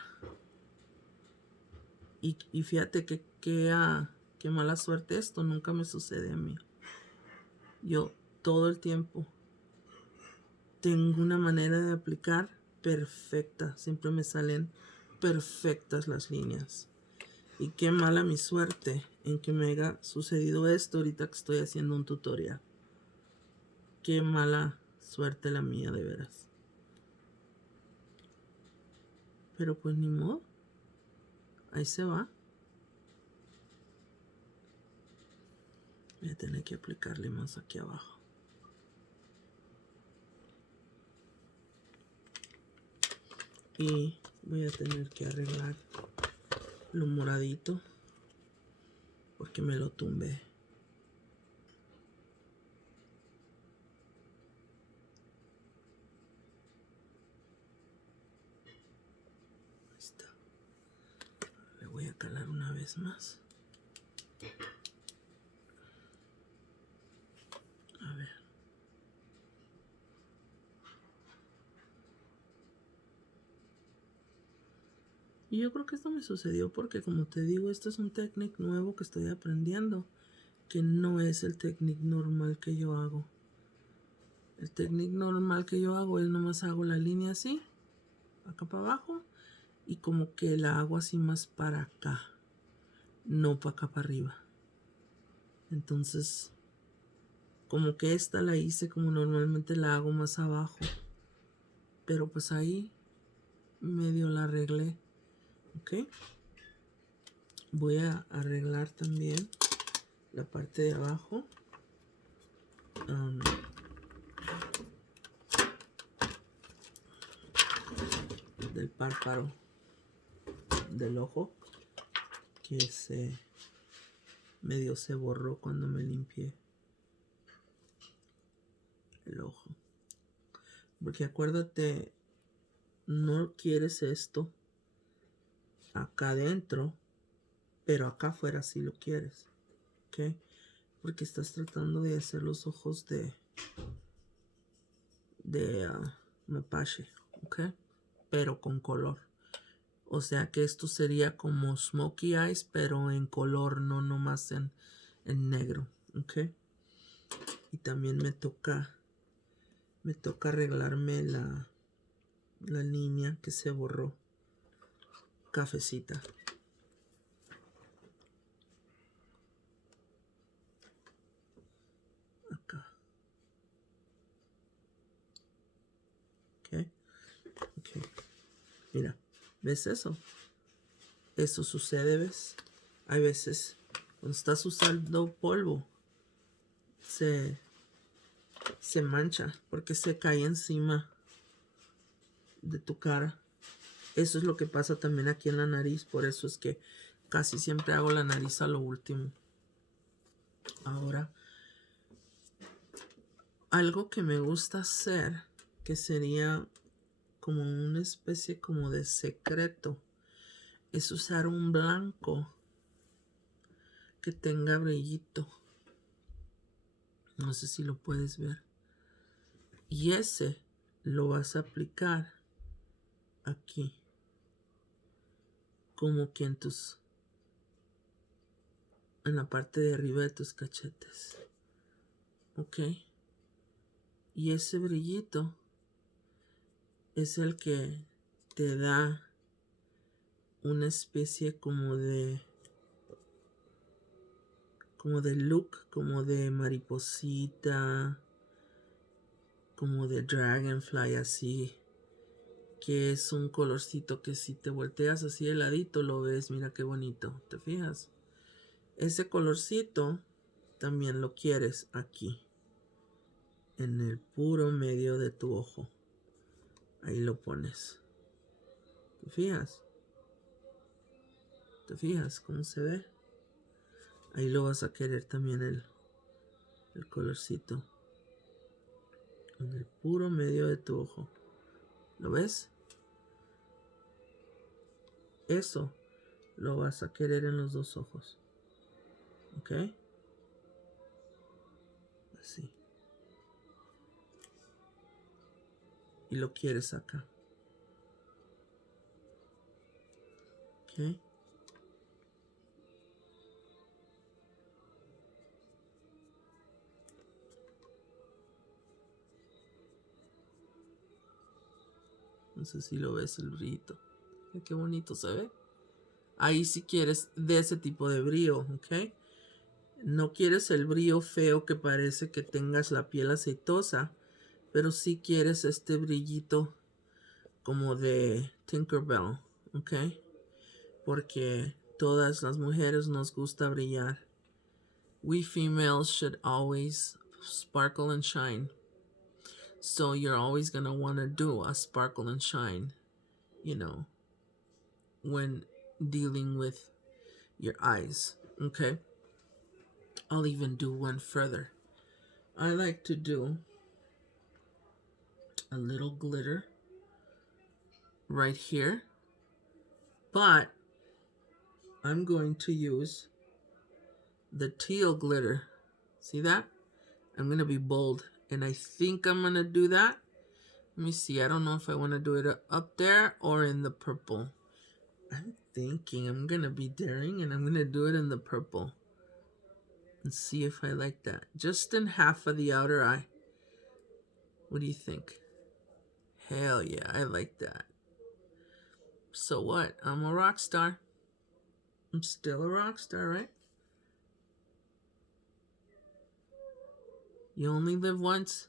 Y fíjate que qué mala suerte esto. Nunca me sucede a mí. Yo todo el tiempo tengo una manera de aplicar perfecta. Siempre me salen perfectas las líneas. Y qué mala mi suerte en que me haya sucedido esto ahorita que estoy haciendo un tutorial. Qué mala suerte la mía, de veras. Pero pues ni modo. Ahí se va. Voy a tener que aplicarle más aquí abajo. Y voy a tener que arreglar lo moradito porque me lo tumbé. Ahí está. Le voy a calar una vez más. A ver. Y yo creo que esto me sucedió porque, como te digo, este es un técnico nuevo que estoy aprendiendo, que no es el técnico normal que yo hago. El técnico normal que yo hago es nomás hago la línea así, acá para abajo, y como que la hago así más para acá, no para acá para arriba. Entonces, como que esta la hice como normalmente la hago más abajo, pero pues ahí medio la arreglé. Ok, voy a arreglar también la parte de abajo. Del párpado del ojo, que medio se borró cuando me limpié el ojo. Porque acuérdate, no quieres esto acá adentro, pero acá afuera sí lo quieres. ¿Ok? Porque estás tratando de hacer los ojos de mapache. ¿Ok? Pero con color. O sea que esto sería como smokey eyes, pero en color, no nomás en negro. ¿Ok? Y también me toca arreglarme la línea que se borró, cafecita. Acá. Ok. Mira, ¿ves eso? Eso sucede, ¿ves? Hay veces cuando estás usando polvo, se mancha porque se cae encima de tu cara. Eso es lo que pasa también aquí en la nariz, por eso es que casi siempre hago la nariz a lo último. Ahora, algo que me gusta hacer, que sería como una especie como de secreto, es usar un blanco que tenga brillito. No sé si lo puedes ver. Y ese lo vas a aplicar aquí, como que en la parte de arriba de tus cachetes. ¿Ok? Y ese brillito es el que te da una especie como de look, como de mariposita, como de dragonfly, así, que es un colorcito que si te volteas así de ladito lo ves. Mira qué bonito, ¿te fijas? Ese colorcito también lo quieres aquí, en el puro medio de tu ojo. Ahí lo pones. ¿Te fijas? ¿Te fijas cómo se ve? Ahí lo vas a querer también el colorcito. En el puro medio de tu ojo. ¿Lo ves? Eso lo vas a querer en los dos ojos. ¿Ok? Así. Y lo quieres acá. ¿Ok? No sé si lo ves el brillito. Qué bonito se ve. Ahí si quieres de ese tipo de brillo, ¿ok? No quieres el brillo feo que parece que tengas la piel aceitosa, pero sí quieres este brillito como de Tinkerbell, ¿ok? Porque todas las mujeres nos gusta brillar. We females should always sparkle and shine. So you're always gonna want to do a sparkle and shine, you know, when dealing with your eyes, okay? I'll even do one further. I like to do a little glitter right here, but I'm going to use the teal glitter. See that? I'm going to be bold, and I think I'm going to do that. Let me see. I don't know if I want to do it up there or in the purple. I'm thinking I'm going to be daring, and I'm going to do it in the purple and see if I like that. Just in half of the outer eye. What do you think? Hell yeah, I like that. So what? I'm a rock star. I'm still a rock star, right? You only live once.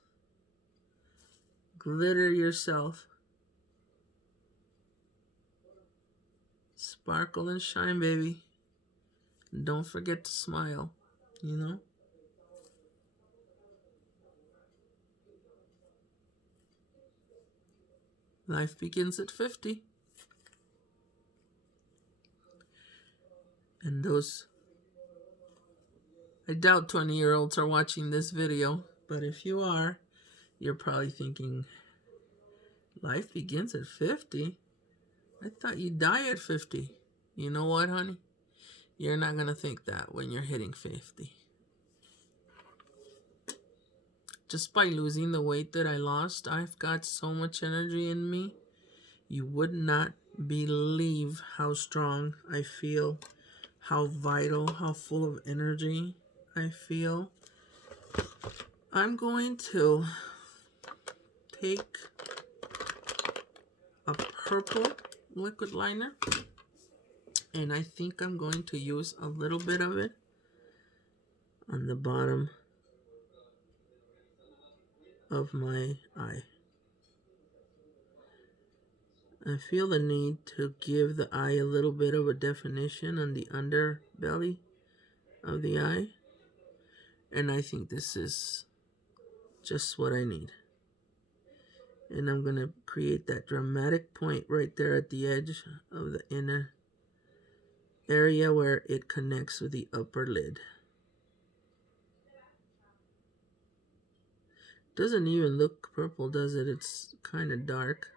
Glitter yourself. Sparkle and shine, baby. And don't forget to smile, you know? Life begins at 50. And those, I doubt 20-year-olds are watching this video, but if you are, you're probably thinking, life begins at 50? I thought you die at 50. You know what, honey? You're not going to think that when you're hitting 50. Just by losing the weight that I lost, I've got so much energy in me. You would not believe how strong I feel, how vital, how full of energy I feel. I'm going to take a purple liquid liner, and I think I'm going to use a little bit of it on the bottom of my eye. I feel the need to give the eye a little bit of a definition on the underbelly of the eye. And I think this is just what I need. And I'm going to create that dramatic point right there at the edge of the inner area where it connects with the upper lid. Doesn't even look purple, does it? It's kind of dark.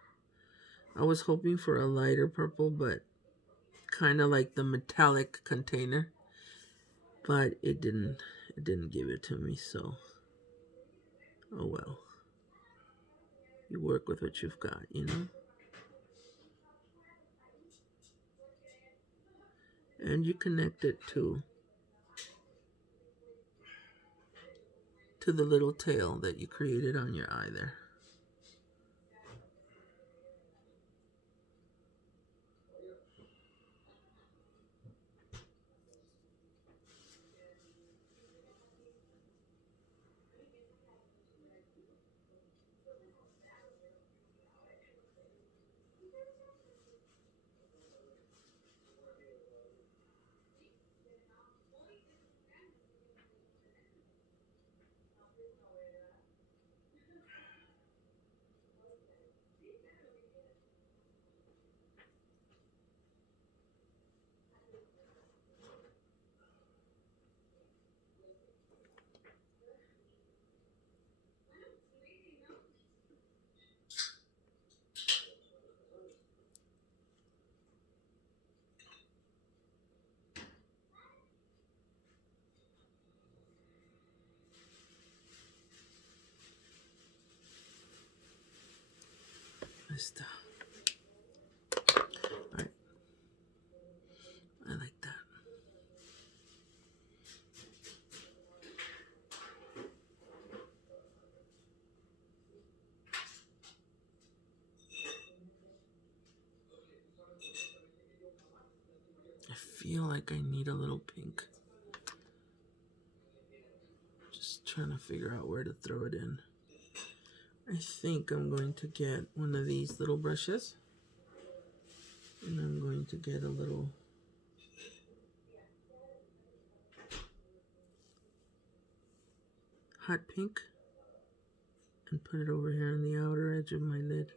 I was hoping for a lighter purple, but kind of like the metallic container. But it didn't give it to me, so oh well. You work with what you've got, you know? And you connect it to the little tail that you created on your eye there. Alright. I like that. I feel like I need a little pink. Just trying to figure out where to throw it in. I think I'm going to get one of these little brushes. And I'm going to get a little hot pink and put it over here on the outer edge of my lid.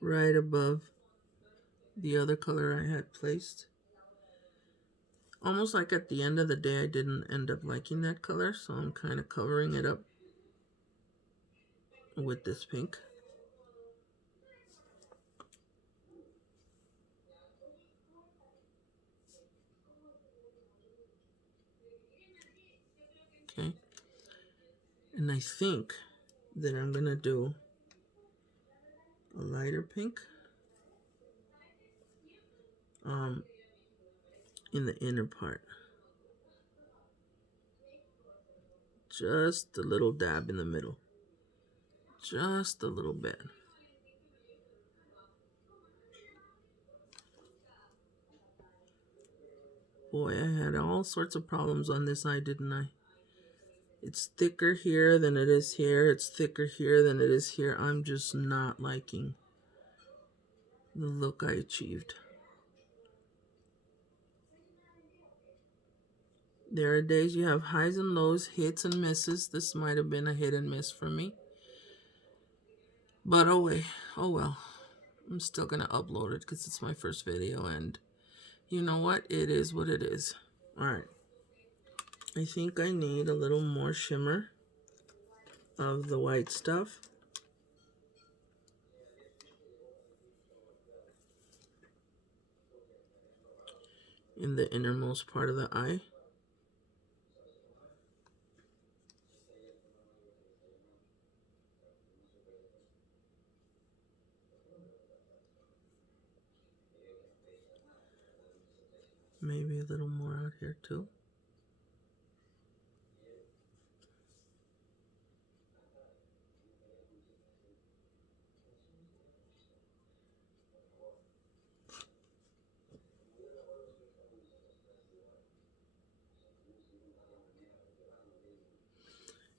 Right above the other color I had placed. Almost like at the end of the day I didn't end up liking that color, so I'm kind of covering it up with this pink. Okay. And I think that I'm going to do a lighter pink in the inner part. Just a little dab in the middle. Just a little bit. Boy, I had all sorts of problems on this eye, didn't I? It's thicker here than it is here. It's thicker here than it is here. I'm just not liking the look I achieved. There are days you have highs and lows, hits and misses. This might have been a hit and miss for me. But oh well. I'm still going to upload it because it's my first video. And you know what? It is what it is. Alright. I think I need a little more shimmer of the white stuff. In the innermost part of the eye. Maybe a little more out here too.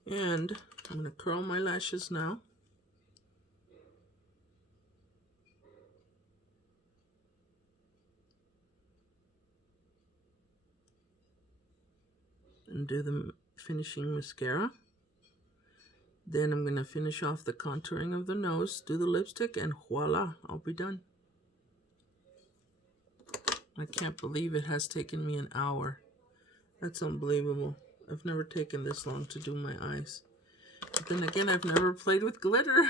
And I'm going to curl my lashes now. And do the finishing mascara. Then I'm going to finish off the contouring of the nose, do the lipstick, and voila, I'll be done. I can't believe it has taken me an hour. That's unbelievable. I've never taken this long to do my eyes. But then again, I've never played with glitter.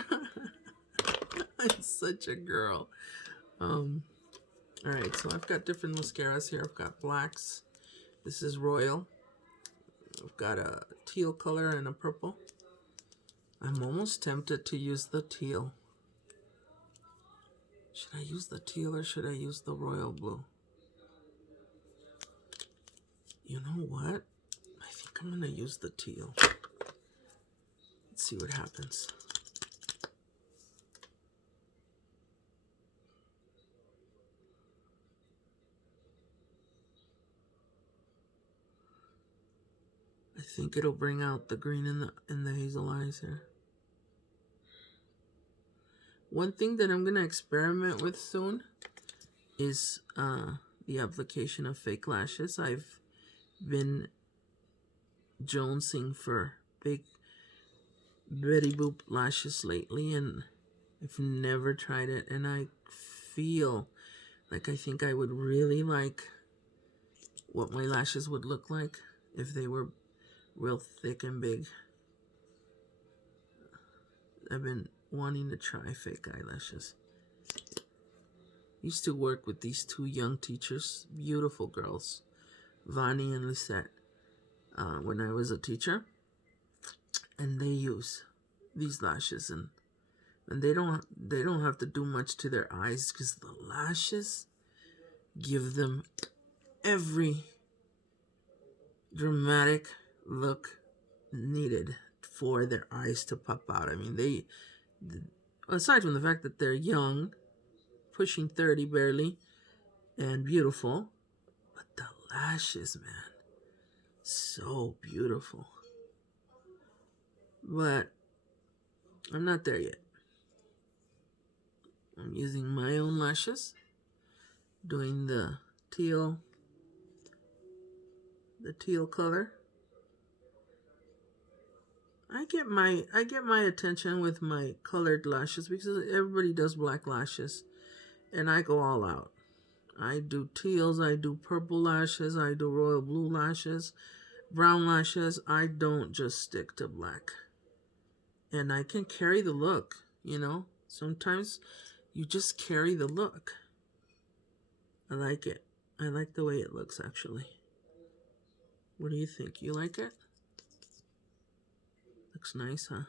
I'm such a girl. Alright, so I've got different mascaras here. I've got blacks. This is Royal. I've got a teal color and a purple. I'm almost tempted to use the teal. Should I use the teal or should I use the royal blue? You know what? I think I'm going to use the teal. Let's see what happens. I think it'll bring out the green in the hazel eyes here. One thing that I'm going to experiment with soon is the application of fake lashes. I've been jonesing for big Betty Boop lashes lately, and I've never tried it, and I feel like I think I would really like what my lashes would look like if they were real thick and big. I've been wanting to try fake eyelashes. Used to work with these two young teachers, beautiful girls, Vani and Lisette, when I was a teacher, and they use these lashes, and they don't have to do much to their eyes because the lashes give them every dramatic look needed for their eyes to pop out. I mean, aside from the fact that they're young, pushing 30 barely, and beautiful, but the lashes, man, so beautiful. But I'm not there yet. I'm using my own lashes, doing the teal color. I get my attention with my colored lashes because everybody does black lashes, and I go all out. I do teals, I do purple lashes, I do royal blue lashes, brown lashes. I don't just stick to black. And I can carry the look, you know. Sometimes you just carry the look. I like it. I like the way it looks, actually. What do you think? You like it? Looks nice, huh?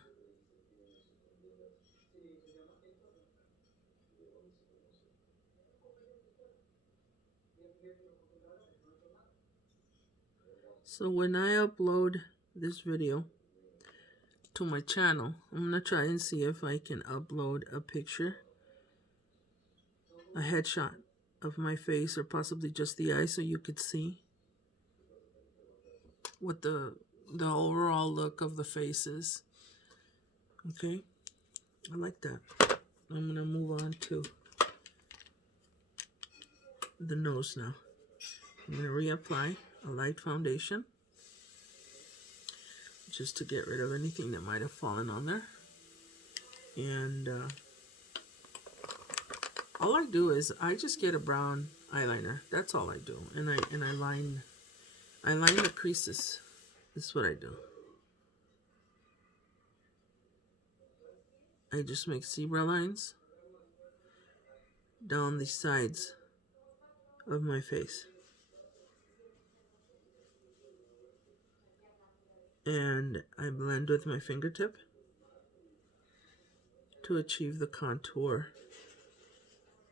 So when I upload this video to my channel, I'm going to try and see if I can upload a picture, a headshot of my face, or possibly just the eye, so you could see what the overall look of the face is. Okay? I like that. I'm going to move on to the nose now. I'm going to reapply a light foundation just to get rid of anything that might have fallen on there. And all I do is I just get a brown eyeliner. That's all I do. And I line the creases. This is what I do. I just make zebra lines down the sides of my face. And I blend with my fingertip to achieve the contour,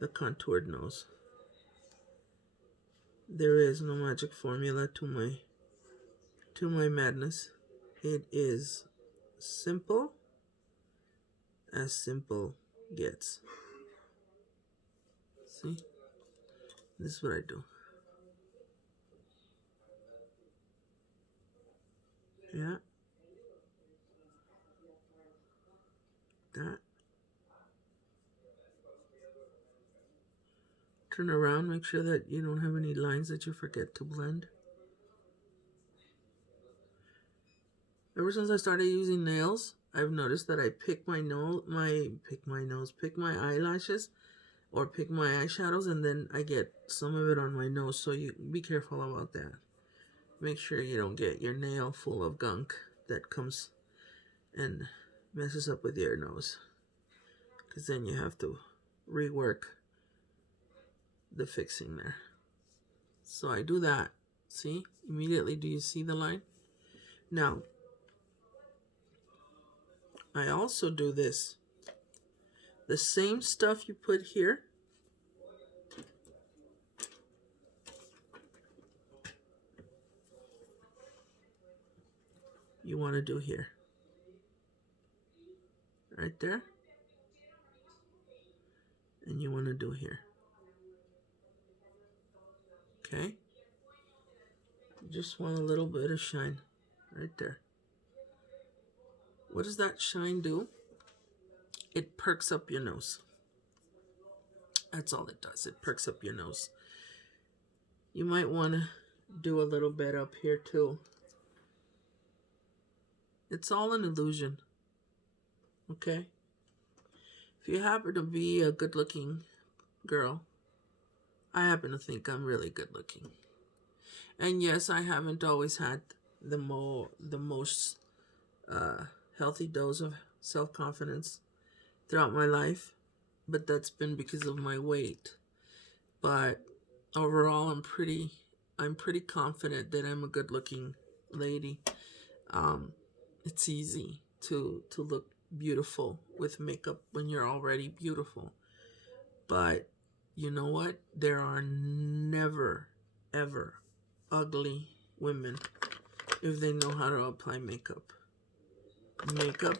the contoured nose. There is no magic formula to my madness. It is simple as simple gets. See? This is what I do. Yeah. that. Turn around, make sure that you don't have any lines that you forget to blend. Ever since I started using nails, I've noticed that I pick my eyelashes or pick my eyeshadows, and then I get some of it on my nose. So you be careful about that. Make sure you don't get your nail full of gunk that comes and messes up with your nose, because then you have to rework the fixing there. So I do that. See? Immediately, do you see the line? Now, I also do this. The same stuff you put here, you want to do here. Right there. And you want to do here. Okay? You just want a little bit of shine right there. What does that shine do? It perks up your nose. That's all it does. It perks up your nose. You might want to do a little bit up here too. It's all an illusion. Okay? If you happen to be a good-looking girl, I happen to think I'm really good-looking. And yes, I haven't always had the most healthy dose of self-confidence throughout my life, but that's been because of my weight. But overall, I'm pretty confident that I'm a good-looking lady. It's easy to look beautiful with makeup when you're already beautiful. But you know what? There are never, ever ugly women if they know how to apply makeup. Makeup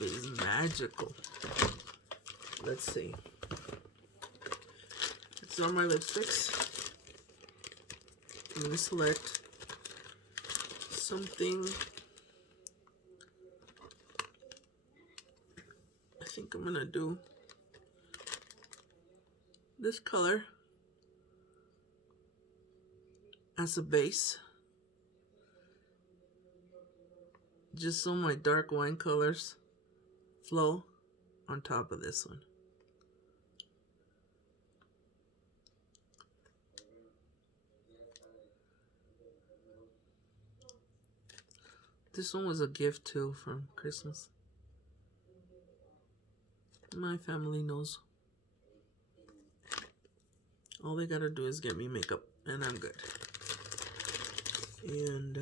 is magical. Let's see. These are my lipsticks. I'm going to select something. I think I'm going to do this color as a base, just so my dark wine colors flow on top of this one. This one was a gift too from Christmas. My family knows. All they gotta do is get me makeup and I'm good. And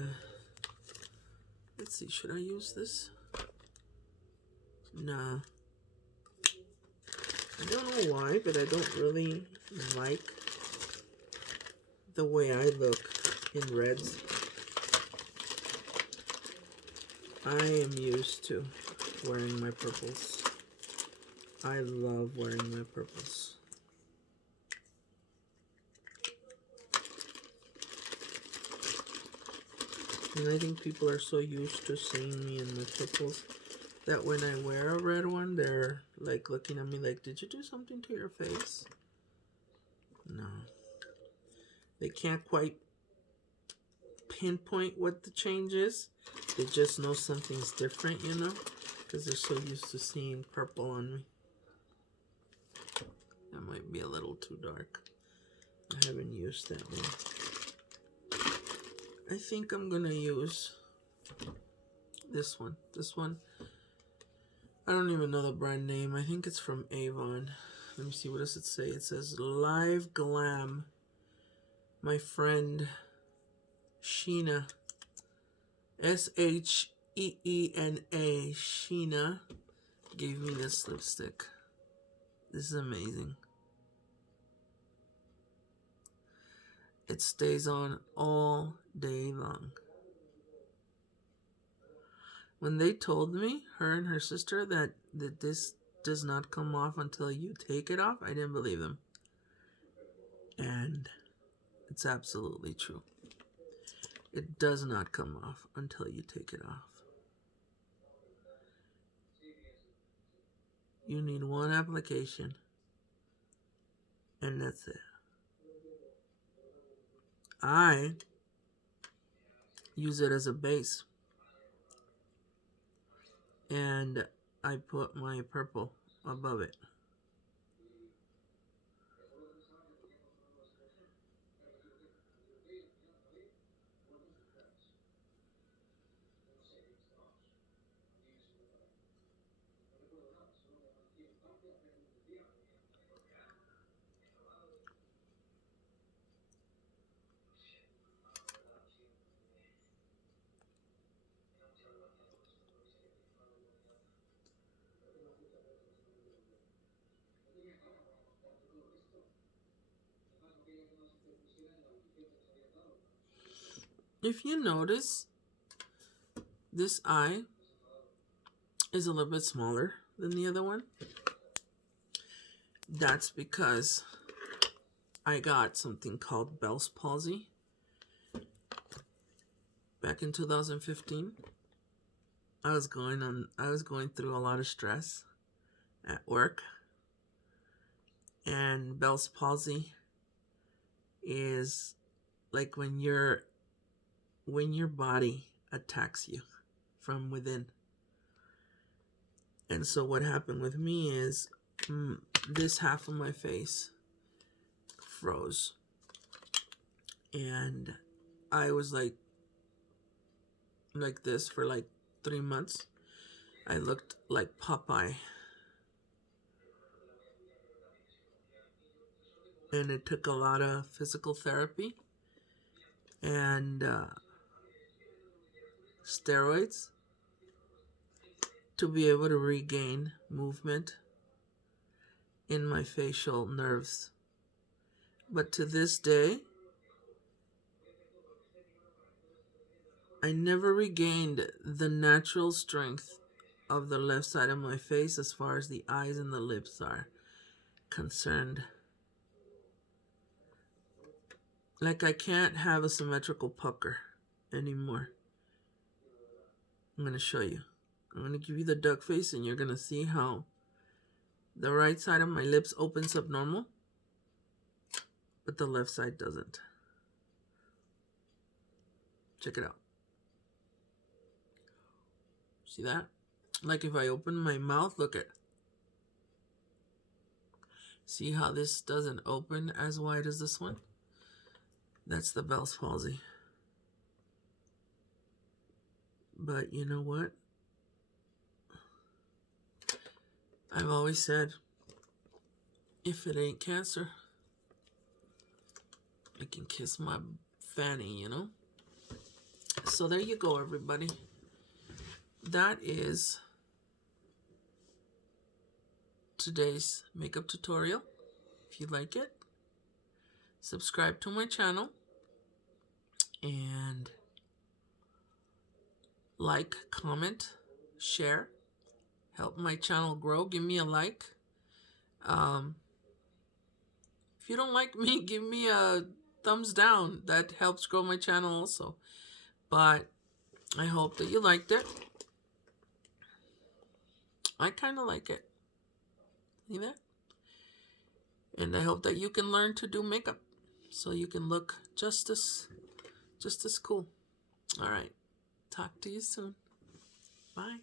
let's see, should I use this? Nah. I don't know why, but I don't really like the way I look in reds. I am used to wearing my purples. I love wearing my purples. And I think people are so used to seeing me in my purples that when I wear a red one, they're like looking at me like, did you do something to your face? No. They can't quite pinpoint what the change is. They just know something's different, you know, because they're so used to seeing purple on me. That might be a little too dark. I haven't used that one. I think I'm gonna use this one. This one, I don't even know the brand name. I think it's from Avon. Let me see, what does it say? It says Live Glam. My friend Sheena, Sheena, Sheena gave me this lipstick. This is amazing. It stays on all day long. When they told me, her and her sister, that this does not come off until you take it off, I didn't believe them. And it's absolutely true. It does not come off until you take it off. You need one application, and that's it. I use it as a base, and I put my purple above it. If you notice, this eye is a little bit smaller than the other one. That's because I got something called Bell's palsy back in 2015. I was going through a lot of stress at work, and Bell's palsy is like when your body attacks you from within. And so what happened with me is this half of my face froze, and I was like this for like 3 months. I looked like Popeye, and it took a lot of physical therapy and steroids to be able to regain movement in my facial nerves. But to this day, I never regained the natural strength of the left side of my face as far as the eyes and the lips are concerned. Like, I can't have a symmetrical pucker anymore. I'm going to show you. I'm going to give you the duck face, and you're going to see how the right side of my lips opens up normal, but the left side doesn't. Check it out. See that? Like if I open my mouth, look at. See how this doesn't open as wide as this one? That's the Bell's palsy. But you know what? I've always said, if it ain't cancer, I can kiss my fanny, you know? So there you go, everybody. That is today's makeup tutorial. If you like it, subscribe to my channel and like, comment, share. Help my channel grow. Give me a like. If you don't like me, give me a thumbs down. That helps grow my channel also. But I hope that you liked it. I kind of like it. See that? And I hope that you can learn to do makeup so you can look just as cool. All right. Talk to you soon. Bye.